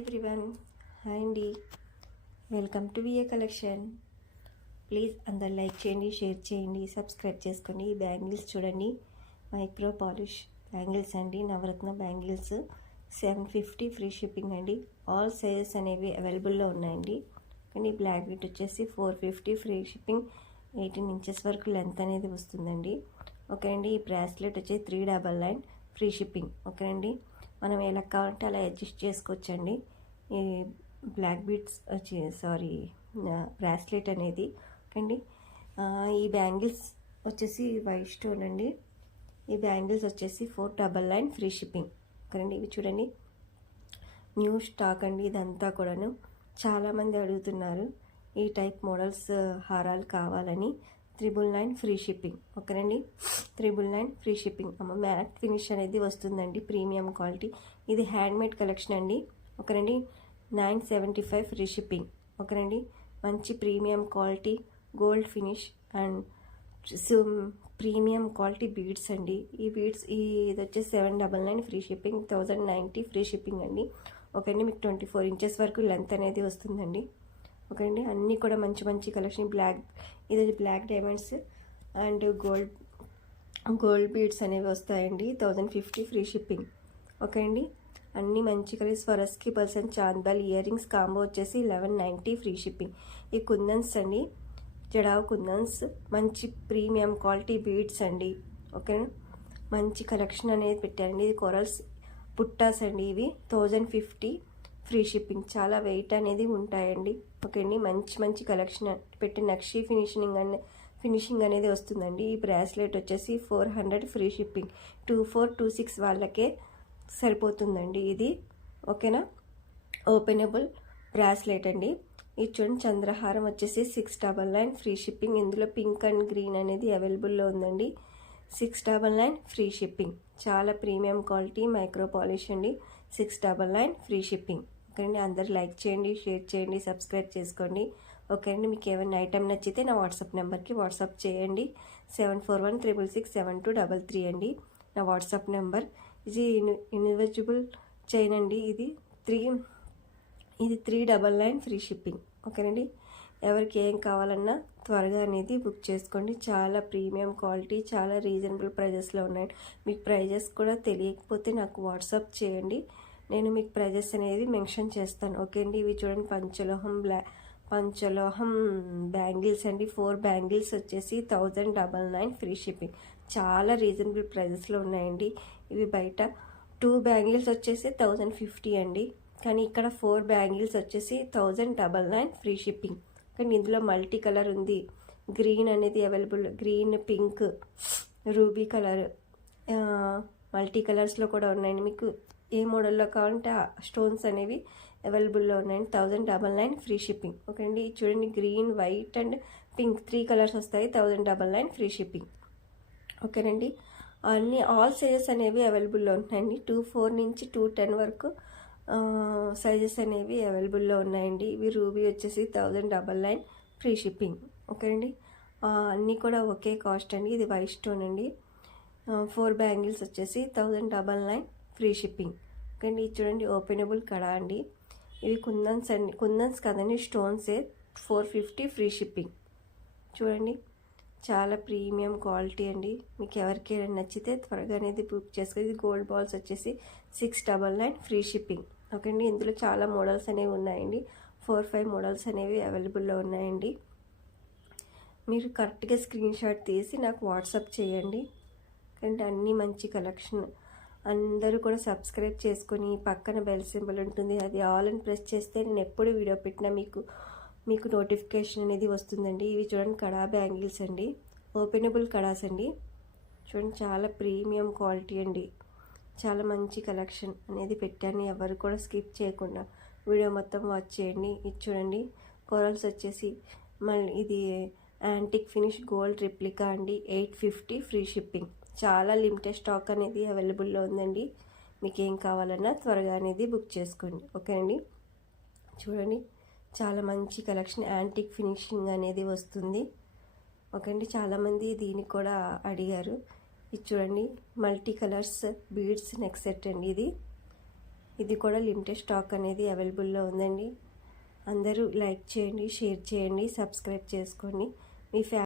Everyone, hi అండి. Welcome to VA collection. Please అందరు like చేయండి, షేర్ చేయండి, సబ్స్క్రైబ్ చేసుకోండి. ఈ బ్యాంగిల్స్ చూడండి, మైక్రో పాలిష్ బ్యాంగిల్స్ అండి, నవరత్న బ్యాంగిల్స్. 750 ఫ్రీ షిప్పింగ్ అండి. ఆల్ సైజెస్ అనేవి అవైలబుల్లో ఉన్నాయండి. కానీ బ్లాక్ బీట్ వచ్చేసి 450 ఫ్రీ షిప్పింగ్. 18 ఇంచెస్ వరకు లెంత్ అనేది వస్తుందండి. ఓకే అండి. ఈ బ్రాస్లెట్ వచ్చి 399 ఫ్రీ షిప్పింగ్. ఓకే అండి. మనం ఎలా కావాలంటే అలా అడ్జస్ట్ చేసుకోవచ్చండి. ఈ బ్లాక్ బీట్స్ బ్రాస్లెట్ అనేది. ఓకే. ఈ బ్యాంగిల్స్ వచ్చేసి వైట్ స్టోన్ అండి. ఈ బ్యాంగిల్స్ వచ్చేసి 499 ఫ్రీ షిప్పింగ్. ఓకేనండి. ఇవి చూడండి, న్యూ స్టాక్ అండి. ఇదంతా కూడాను చాలామంది అడుగుతున్నారు ఈ టైప్ మోడల్స్ హారాలు కావాలని. 999 ఫ్రీ షిప్పింగ్. ఓకేనండి. 999 ఫ్రీ షిప్పింగ్. మ్యాట్ ఫినిష్ అనేది వస్తుందండి, ప్రీమియం క్వాలిటీ. ఇది హ్యాండ్మేడ్ కలెక్షన్ అండి. ఓకేనండి. 975 ఫ్రీ షిప్పింగ్. ఓకేనండి. మంచి premium quality gold finish and premium quality beads అండి. ఈ బీడ్స్ ఇది వచ్చేసి 799 ఫ్రీ షిప్పింగ్. 1090 ఫ్రీ షిప్పింగ్ అండి. ఓకే అండి. మీకు 24 ఇంచెస్ వరకు లెంత్ అనేది వస్తుందండి. ఓకే అండి. అన్నీ కూడా మంచి మంచి కలెక్షన్. ఇది black diamonds and gold beads అనేవి వస్తాయండి. 1050 ఫ్రీ షిప్పింగ్. ఓకే అండి. అన్నీ మంచి కలర్స్. స్వరస్కి పర్సన్ చాందల్ ఇయర్ రింగ్స్ కాంబో వచ్చేసి 1190 ఫ్రీ షిప్పింగ్. ఈ కుందన్స్ అండి, జడావ్ కుందన్స్, మంచి ప్రీమియం క్వాలిటీ బీడ్స్ అండి. ఓకే. మంచి కలెక్షన్ అనేది పెట్టారండి. ఇది కొరల్స్ పుట్టాస్ అండి. ఇవి 1050 ఫ్రీ షిప్పింగ్. చాలా వెయిట్ అనేది ఉంటాయండి. ఓకే అండి. మంచి మంచి కలెక్షన్ పెట్టి నక్షి ఫినిషింగ్ అనేది వస్తుందండి. ఈ బ్రాస్లెట్ వచ్చేసి 400 ఫ్రీ షిప్పింగ్. 2426 వాళ్ళకే సరిపోతుందండి ఇది. ఓకేనా. ఓపెనబుల్ బ్రాస్లెట్ అండి. ఇది చూడండి, చంద్రహారం వచ్చేసి 699 ఫ్రీ షిప్పింగ్. ఇందులో పింక్ అండ్ గ్రీన్ అనేది అవైలబుల్లో ఉందండి. 699 ఫ్రీ షిప్పింగ్. చాలా ప్రీమియం క్వాలిటీ మైక్రో పాలిష్ అండి. 699 ఫ్రీ షిప్పింగ్. ఓకే అండి. అందరు లైక్ చేయండి, షేర్ చేయండి, సబ్స్క్రైబ్ చేసుకోండి. ఓకే అండి. మీకు ఏమైనా ఐటమ్ నచ్చితే నా వాట్సాప్ నెంబర్కి వాట్సాప్ చేయండి. 7416672233 అండి నా వాట్సాప్ నెంబర్. ఇది ఇన్విజిబుల్ చైన్ అండి. ఇది 399 ఫ్రీ షిప్పింగ్. ఓకేనండి. ఎవరికి ఏం కావాలన్నా త్వరగా అనేది బుక్ చేసుకోండి. చాలా ప్రీమియం క్వాలిటీ, చాలా రీజనబుల్ ప్రైజెస్లో ఉన్నాయి. మీకు ప్రైజెస్ కూడా తెలియకపోతే నాకు వాట్సాప్ చేయండి, నేను మీకు ప్రైజెస్ అనేది మెన్షన్ చేస్తాను. ఓకే అండి. ఇవి చూడండి, పంచలోహం బ్యాంగిల్స్ అండి. 4 బ్యాంగిల్స్ వచ్చేసి 1099 ఫ్రీ షిప్పింగ్. చాలా రీజనబుల్ ప్రైజెస్లో ఉన్నాయండి. ఇవి బయట 2 బ్యాంగిల్స్ వచ్చేసి 1050 అండి. కానీ ఇక్కడ 4 బ్యాంగిల్స్ వచ్చేసి 1099 ఫ్రీ షిప్పింగ్. కానీ ఇందులో మల్టీ కలర్ ఉంది. గ్రీన్ అనేది available, green, pink, ruby colour, multi కలర్స్లో కూడా ఉన్నాయండి. మీకు ఏ మోడల్లో కావాలంటే ఆ స్టోన్స్ అనేవి అవైలబుల్లో ఉన్నాయండి. 1099 ఫ్రీ షిప్పింగ్. ఓకే అండి. చూడండి, green, white and pink 3 colours వస్తాయి. 1099 ఫ్రీ షిప్పింగ్. ఓకేనండి. ఆల్ సైజెస్ అనేవి అవైలబుల్లో ఉన్నాయండి. 24 నుంచి 210 వరకు సైజెస్ అనేవి అవైలబుల్లో ఉన్నాయండి. ఇవి రూబీ వచ్చేసి 1099 ఫ్రీ షిప్పింగ్. ఓకేనండి. అన్నీ కూడా ఒకే కాస్ట్ అండి. ఇది వైట్ స్టోన్ అండి. 4 బ్యాంగిల్స్ వచ్చేసి 1099 ఫ్రీ షిప్పింగ్. ఓకేండి. చూడండి, ఓపెనబుల్ కడా అండి. ఇవి కుందన్స్ అండి. కుందన్స్ కదండి, స్టోన్సే. 450 ఫ్రీ షిప్పింగ్. చూడండి, చాలా ప్రీమియం క్వాలిటీ అండి. మీకు ఎవరికైనా నచ్చితే త్వరగా అనేది బుక్ చేసుకోండి. ఇది గోల్డ్ బాల్స్ వచ్చేసి 699 ఫ్రీ షిప్పింగ్. ఓకే అండి. ఇందులో చాలా మోడల్స్ అనేవి ఉన్నాయండి. 4-5 మోడల్స్ అనేవి అవైలబుల్లో ఉన్నాయండి. మీరు కరెక్ట్గా స్క్రీన్ షాట్ తీసి నాకు వాట్సాప్ చేయండి. అంటే అన్నీ మంచి కలెక్షన్. అందరూ కూడా సబ్స్క్రైబ్ చేసుకొని పక్కన బెల్ సింబల్ ఉంటుంది, అది ఆల్ అని ప్రెస్ చేస్తే నేను ఎప్పుడు వీడియో పెట్టినా మీకు నోటిఫికేషన్ అనేది వస్తుందండి. ఇవి చూడండి, కడా బ్యాంగిల్స్ అండి. ఓపెనబుల్ కడాస్ అండి. చూడండి, చాలా ప్రీమియం క్వాలిటీ అండి. చాలా మంచి కలెక్షన్ అనేది పెట్టాను. ఎవరు కూడా స్కిప్ చేయకుండా వీడియో మొత్తం వాచ్ చేయండి. ఇది చూడండి, కొరల్స్ వచ్చేసి మళ్ళీ ఇది యాంటిక్ ఫినిష్ గోల్డ్ రిప్లికా అండి. 850 ఫ్రీ షిప్పింగ్. చాలా లిమిటెడ్ స్టాక్ అనేది అవైలబుల్లో ఉందండి. మీకు ఏం కావాలన్నా త్వరగా అనేది బుక్ చేసుకోండి. ఓకే అండి. చూడండి, చాలా మంచి కలెక్షన్. యాంటిక్ ఫినిషింగ్ అనేది వస్తుంది. ఓకే అండి. చాలామంది దీనికి కూడా అడిగారు. ఇది చూడండి, multi colours beads neck set అండి. ఇది కూడా లిమిటెడ్ స్టాక్ అనేది అవైలబుల్లో ఉందండి. అందరూ లైక్ చేయండి, షేర్ చేయండి, సబ్స్క్రైబ్ చేసుకోండి. మీ